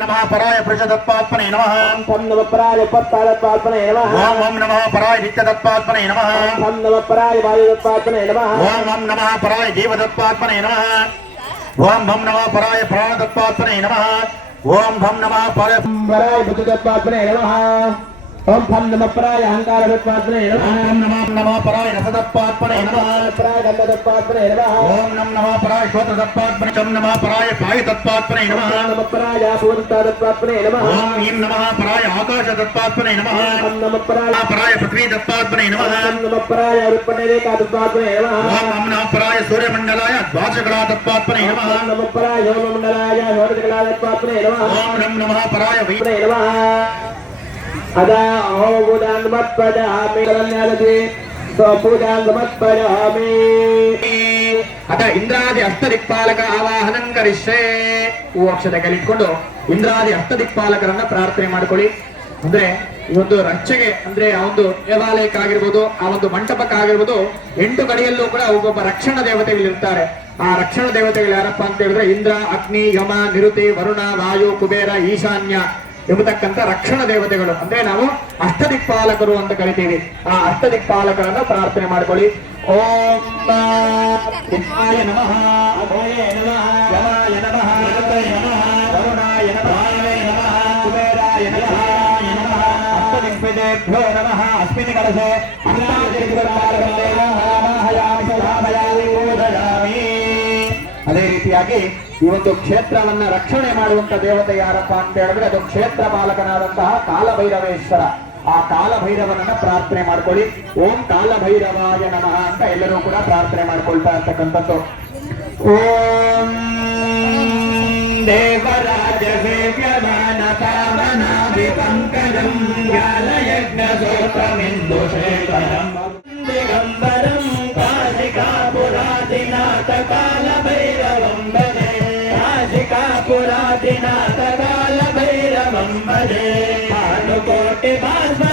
నమ పరాయ ప్రజదత్పాత్మనే నమ ఓం నమ పరాయ పత్తాదత్పాత్మనే నమ ఓం ఓం నమ పరాయ నిత్యదత్పాత్మనే నమ ఓం నమ పరాయ వాయుదత్పాత్మనే నమ ఓం ఓం నమ పరాయ జీవదత్పాత్మనే నమ ఓం భం నమ పరాయ భం నమ పరాయ పరాయ నమ ఓం ఫం నమఃపరాయ అహంకార రూపాత్మనే నమః. ఓం నమః నమఃపరాయ రసదప్పాత్మనే నమః. పరాయ గంధదప్పాత్మనే నమః. ఓం నమః నమఃపరాయ శ్రోతదప్పాత్మనే నమః నమఃపరాయ పాయతత్పాత్మనే నమః. నమఃపరాయ పూరితదప్పాత్మనే నమః. ఓం హీం నమః పరాయ ఆకాశదప్పాత్మనే నమః. ఓం నమఃపరాయ పరాయ పృథ్వీదప్పాత్మనే నమః. ఓం నమఃపరాయ రూపణరేఖాదప్పాత్మనే నమః. ఓం నమః నమఃపరాయ సూర్యమండలాయ ద్వాదశకళాదప్పాత్మనే నమః. ఓం నమఃపరాయ యోమమండలాయ యోగకళాదప్పాత్మనే నమః. ఓం నమః నమఃపరాయ వీపనే నమః. ಅದ ಹೋಗುದಾಂಗ ಮತ್ಪದ ಆಮೇಲೆ ಮತ್ಪದ ಇಂದ್ರಾದಿ ಅಷ್ಟ ದಿಕ್ಪಾಲಕ ಆವಾಹನಂ ಹೂ ಅಕ್ಷತೆ ಕಲಿಟ್ಕೊಂಡು ಇಂದ್ರಾದಿ ಅಷ್ಟದಿಕ್ಪಾಲಕರನ್ನ ಪ್ರಾರ್ಥನೆ ಮಾಡ್ಕೊಳ್ಳಿ. ಅಂದ್ರೆ ಈ ಒಂದು ರಕ್ಷೆಗೆ, ಅಂದ್ರೆ ಆ ಒಂದು ದೇವಾಲಯಕ್ಕಾಗಿರ್ಬೋದು, ಆ ಒಂದು ಮಂಟಪಕ್ಕಾಗಿರ್ಬೋದು, ಎಂಟು ಕಡೆಯಲ್ಲೂ ಕೂಡ ಒಬ್ಬೊಬ್ಬ ರಕ್ಷಣಾ ದೇವತೆಗಳಿರ್ತಾರೆ ಆ ರಕ್ಷಣಾ ದೇವತೆಗಳು ಯಾರಪ್ಪ ಅಂತ ಹೇಳಿದ್ರೆ ಇಂದ್ರ, ಅಗ್ನಿ, ಯಮ, ನಿರುತಿ, ವರುಣ, ವಾಯು, ಕುಬೇರ, ಈಶಾನ್ಯ. ಎಂಬತಕ್ಕಂತ ರಕ್ಷಣಾ ದೇವತೆಗಳು ಅಂದ್ರೆ ನಾವು ಅಷ್ಟದಿಕ್ಪಾಲಕರು ಅಂತ ಕರಿತೀವಿ ಆ ಅಷ್ಟದಿಕ್ಪಾಲಕರನ್ನ ಪ್ರಾರ್ಥನೆ ಮಾಡ್ಕೊಳ್ಳಿ ಓಂ ವಿಷ್ಣಾಯ ನಮಃ ಅಭಯ ನಮಃ ಯಮಾಯ ನಮಃ ನಿರುತಯ ನಮಃ ವರುಣಾಯ ನಮಃ ವಾಯವೇ ನಮಃ ಕುಬೇರಾಯ ನಮಃ ನಮಃ ಅಷ್ಟದಿಕ್ಪದೇಭ್ಯೋ ನಮಃ ಅಸ್ಮಿನ್ ಕಲಶೆ ಅದೇ ರೀತಿಯಾಗಿ ಈ ಒಂದು ಕ್ಷೇತ್ರವನ್ನ ರಕ್ಷಣೆ ಮಾಡುವಂತ ದೇವತೆ ಯಾರಪ್ಪ ಅಂತ ಹೇಳಿದ್ರೆ ಅದು ಕ್ಷೇತ್ರ ಪಾಲಕನಾದಂತಹ ಕಾಲಭೈರವೇಶ್ವರ. ಆ ಕಾಲಭೈರವನನ್ನ ಪ್ರಾರ್ಥನೆ ಮಾಡ್ಕೊಳ್ಳಿ. ಓಂ ಕಾಲಭೈರವಾಯ ನಮಃ ಅಂತ ಎಲ್ಲರೂ ಕೂಡ ಪ್ರಾರ್ಥನೆ ಮಾಡ್ಕೊಳ್ತಾ ಇರ್ತಕ್ಕಂಥದ್ದು. ಓಂ ದೇವರಾಜ ಪಂಕಜಂ ಜ್ಞಾನಯಜ್ಞ ಸೋತ್ರಮಿಂದು Corte Barba.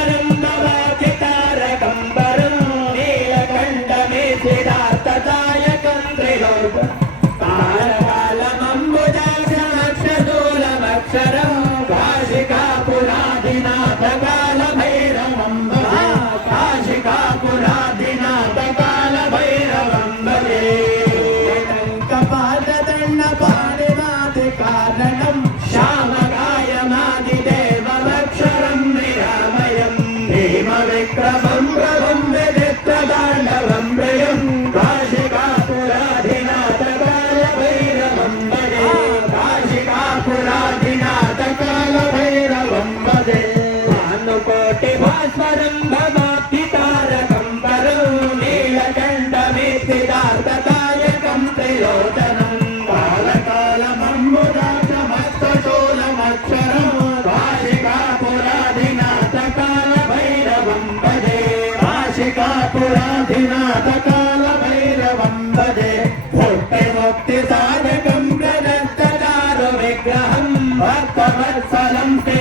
விக்கிரகம் பக்தவத்சலம் தே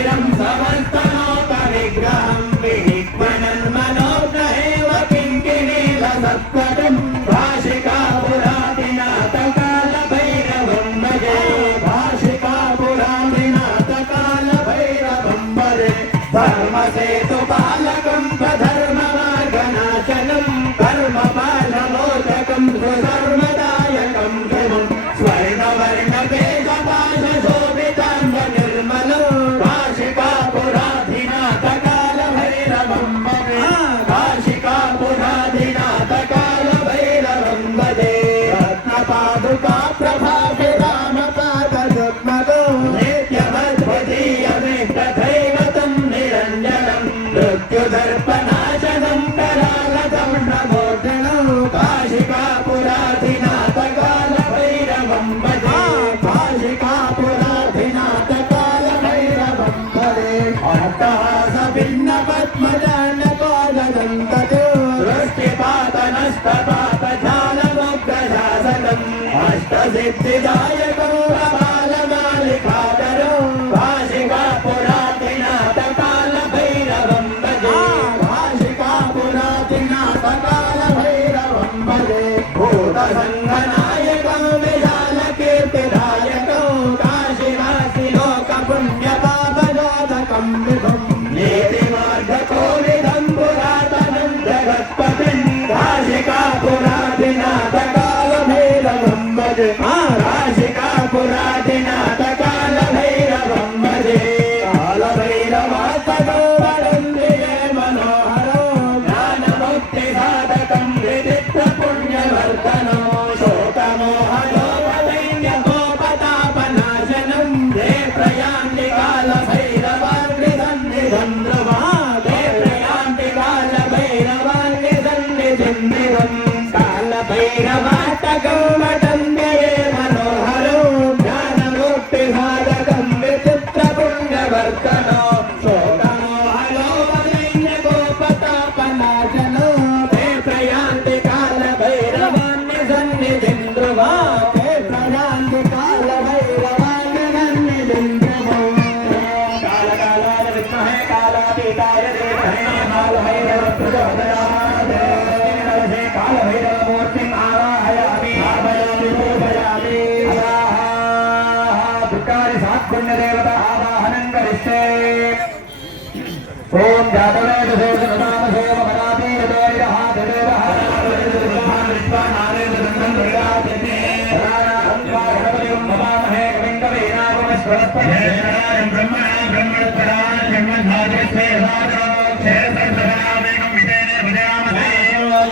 ब्रह्मणा ब्रह्मणत्परा जन्मधातुस्वे साधो क्षेत्रसदावेकं विजयने भजयामहे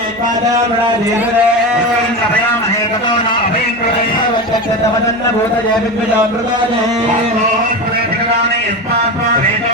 एकादामराजेन्द्रे अभयामहे ततो न अभयङ्कृते भूतये विद्विजामृताने यस्मात्मा वेदो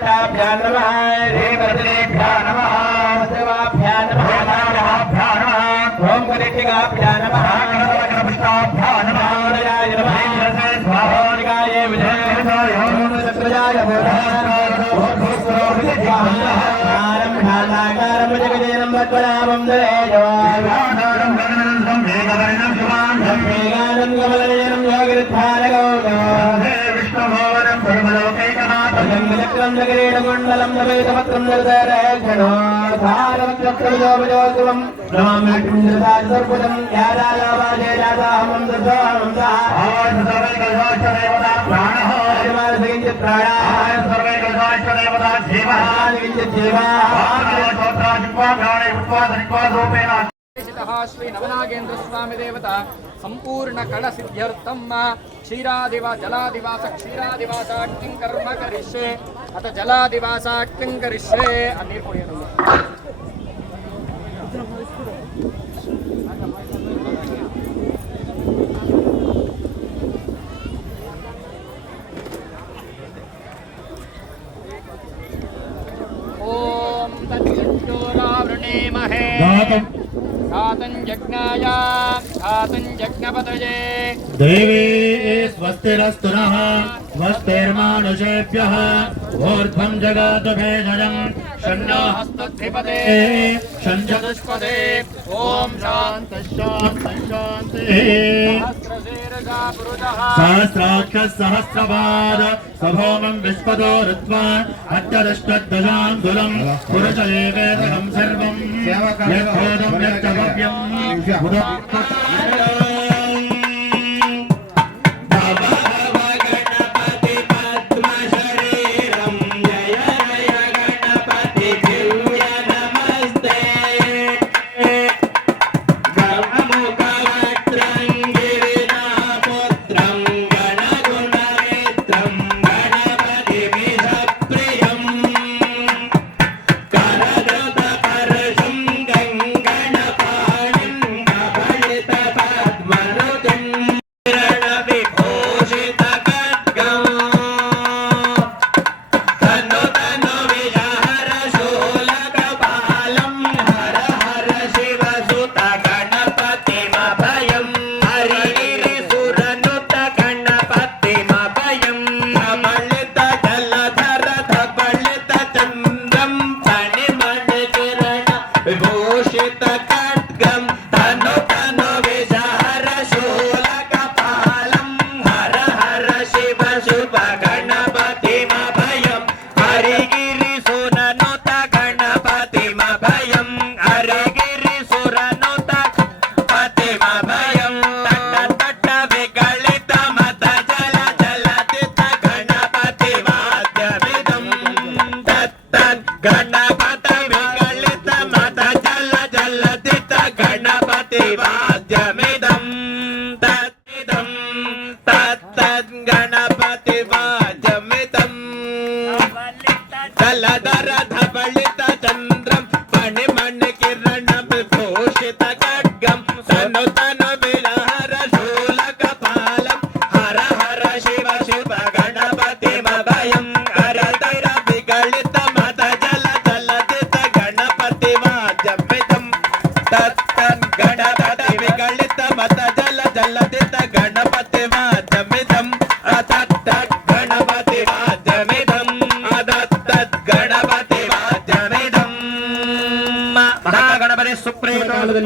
ఓమారామంగుటాభ్యాన్ నమ శ్రీమద్రేభ్యా నమ శివాభ్యా నమ ఓం గణితిగాభ్యా నమ నమ చక్రం జగరేణగుండలం నవేదపత్రం దర్శనో ధారవక్రమజోపజోత్వం सम्पूर्णकलसिद्ध्यर्थं क्षीरादिव जलादिवास क्षीरादिवासात् किं कर्म करिष्ये अथ जलादिवासात् किं करिष्ये अन्ये कुर्यन् ॐ तत्सत्योरावृणेमहे देवी स्वस्तिरस्तु नः स्वस्तिर्मानुषेभ्यः ऊर्ध्वं जगातु षण्णो हस्तद्धिपदे षण्चतुष्पदे ॐ शान्ति शान्तिः सहस्रशीर्षा पुरुषः सहस्राक्षः सहस्रपाद सभौमम् विश्वतो ऋत्वा अत्यदष्टदशाङ्कुलम् पुरुष एवेदकम् सर्वम् यद्भूतम् यच्चव्यम्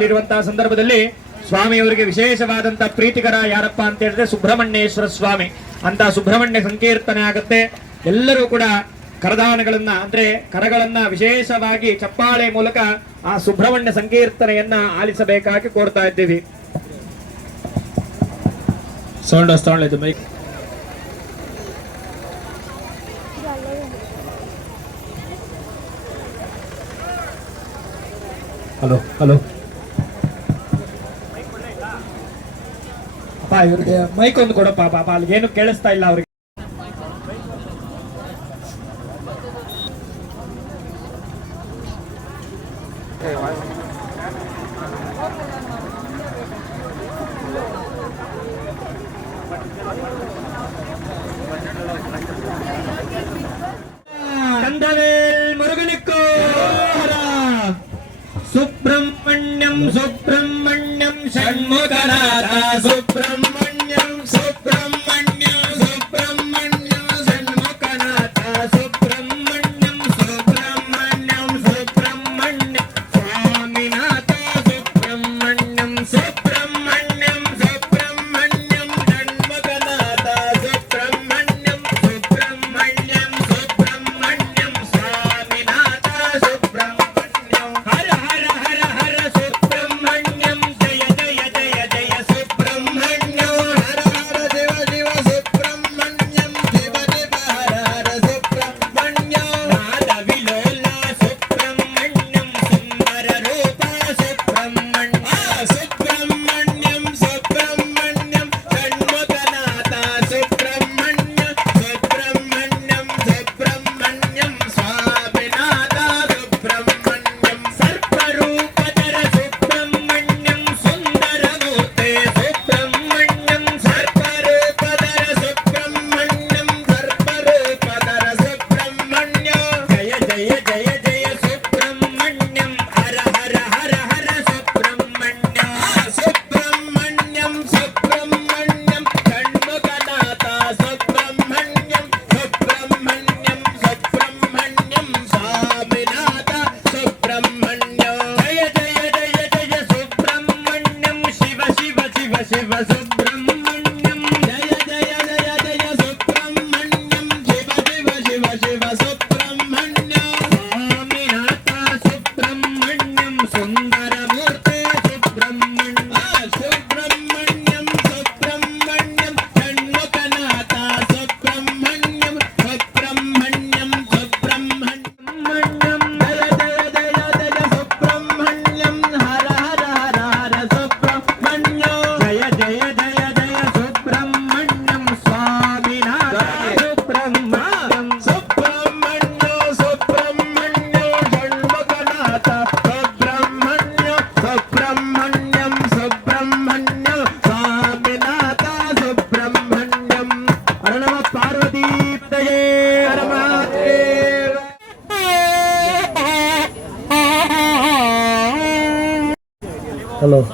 ಇರುವಂತಹ ಸಂದರ್ಭದಲ್ಲಿ ಸ್ವಾಮಿಯವರಿಗೆ ವಿಶೇಷವಾದಂತಹ ಪ್ರೀತಿಕರ ಯಾರಪ್ಪ ಅಂತ ಹೇಳಿದ್ರೆ ಸುಬ್ರಹ್ಮಣ್ಯೇಶ್ವರ ಸ್ವಾಮಿ. ಅಂತ ಸುಬ್ರಹ್ಮಣ್ಯ ಸಂಕೀರ್ತನೆ ಆಗುತ್ತೆ. ಎಲ್ಲರೂ ಕೂಡ ಕರದಾನಗಳನ್ನ, ಅಂದ್ರೆ ಕರಗಳನ್ನ ವಿಶೇಷವಾಗಿ ಚಪ್ಪಾಳೆ ಮೂಲಕ ಆ ಸುಬ್ರಹ್ಮಣ್ಯ ಸಂಕೀರ್ತನೆಯನ್ನ ಆಲಿಸಬೇಕಾಗಿ ಕೋರ್ತಾ ಇದ್ದೀವಿ. ಹಲೋ ಹಲೋ ಇವ್ರಿಗೆ ಮೈಕ್ ಒಂದು ಕೊಡಪ್ಪ ಪಾಪ ಅಲ್ಲಿ ಏನು ಕೇಳಿಸ್ತಾ ಇಲ್ಲ ಅವ್ರಿಗೆ.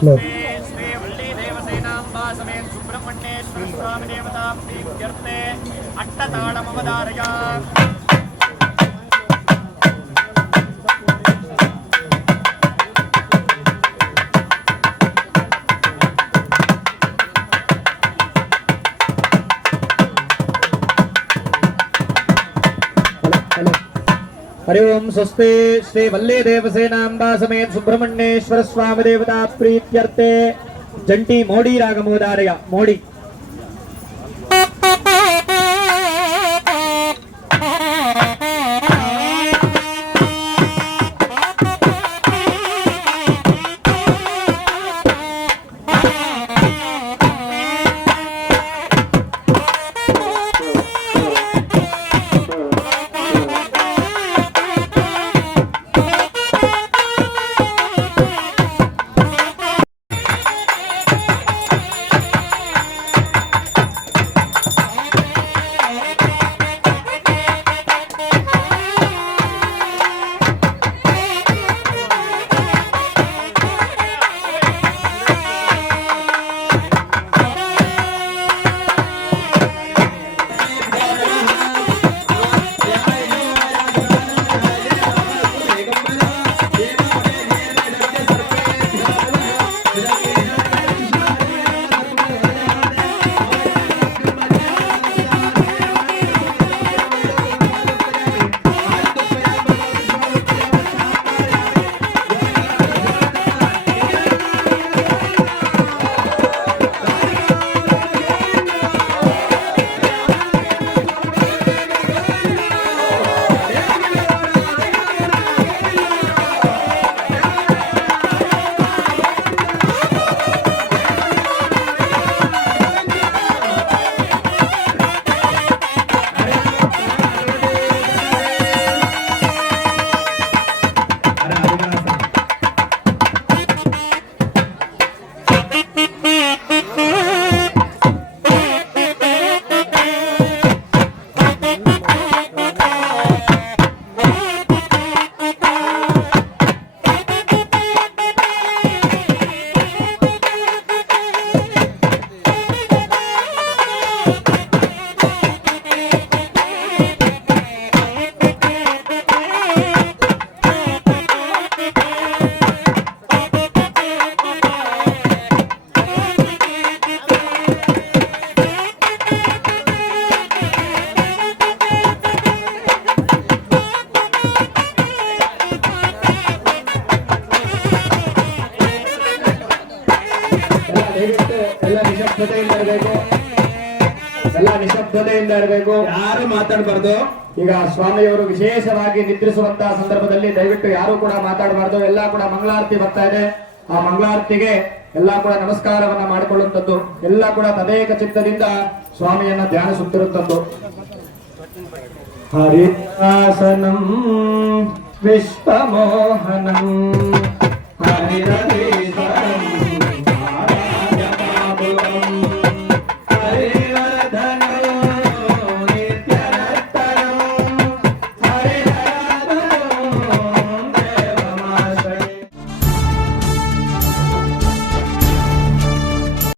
No. हरि ओम स्वस्ते श्री वल्ले देवसेनांबा समेत सुब्रमण्येश्वर स्वामी देवता प्रीत्यर्थे जंटी मोड़ी रागमोदारय मोड़ी ಸ್ವಾಮಿಯವರು ವಿಶೇಷವಾಗಿ ನಿದ್ರಿಸುವಂತಹ ಸಂದರ್ಭದಲ್ಲಿ ದಯವಿಟ್ಟು ಯಾರು ಕೂಡ ಮಾತಾಡಬಾರ್ದು. ಎಲ್ಲ ಕೂಡ ಮಂಗಳಾರತಿ ಬರ್ತಾ ಇದೆ. ಆ ಮಂಗಳಾರತಿಗೆ ಎಲ್ಲ ಕೂಡ ನಮಸ್ಕಾರವನ್ನ ಮಾಡಿಕೊಳ್ಳುವಂಥದ್ದು. ಎಲ್ಲ ಕೂಡ ತದೇಕ ಚಿತ್ತದಿಂದ ಸ್ವಾಮಿಯನ್ನ ಧ್ಯಾನಿಸುತ್ತಿರುವಂಥದ್ದು. ಹರಿದಾಸನಂ ವಿಶ್ವಮೋಹನಂ ಹರಿದ